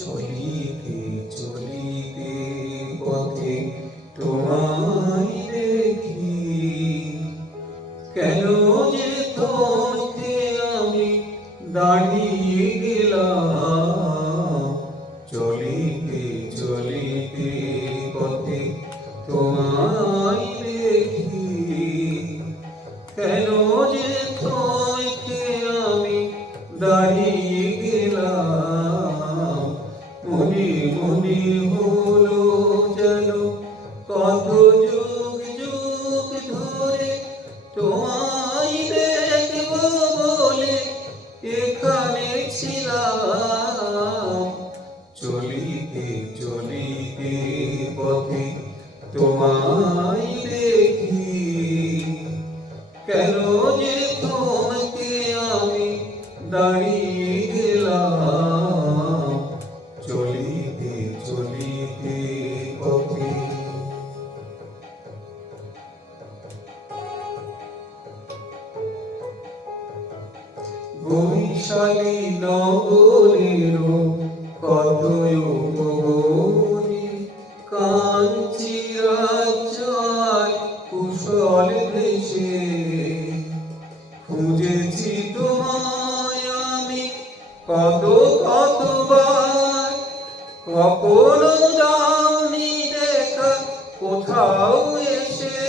চলিতে চলিতে পথে তোমায় দেখি, কেন যে তোমাকে আমি দাঁড়িয়ে গেলাম। চলিতে চলিতে পথে তোমায় দেখি, কেন যে তোমাকে আমি দাঁড়িয়ে গেলাম। মনে মনে হলো যেন কত যুগ যুগ ধরে তোমায় দেখব বলে এখানে ছিলাম। চলিতে চলিতে পথে তোমায় দেখি, কেন যে তোমাকে আমি দাঁড়িয়ে গেলাম। চলিতে চলিতে পথে বৈশালী নগরেরও কত উপবনী, কাঞ্চি রাজ্য আর কুশল দেশে। খুঁজেছি তোমায় আমি কত কতবার, কখনো যাওনি দেখা কোথাও এসে।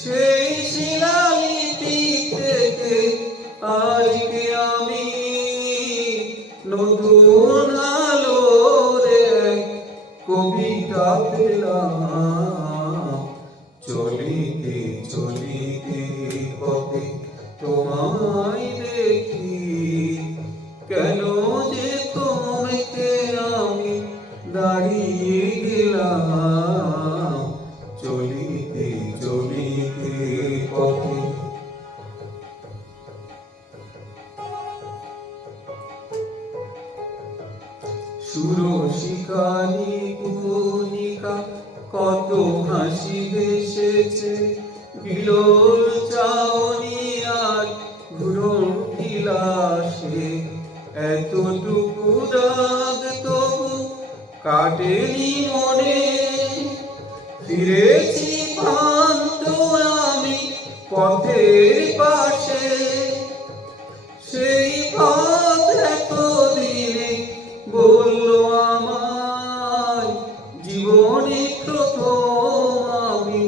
সেই শিলালিপি থেকে আজকে আমি নতুন আলোর এক কবিতা পেলাম। চলিতে চলিতে পথে তোমায় দেখি, কেন যে তোমাকে আমি দাঁড়িয়ে গেলাম। চলিতে চলিতে পথে সুরশিকারি পুনিকা কত হাসি ভেসেছে, বিলোল চাউনি আর ঘুরন বিলাসে। এতটুকু দাগ তবু কাটেনি মনে, ফিরেছি ক্লান্ত আমি পথের পাশে। সেই পথ এতদিনে বলল আমায়, জীবনে প্রথম আমি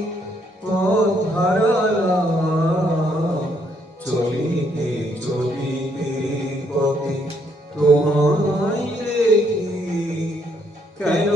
পথ হারালাম। চলিতে চলিতে পথে তোমায় দেখি, কেন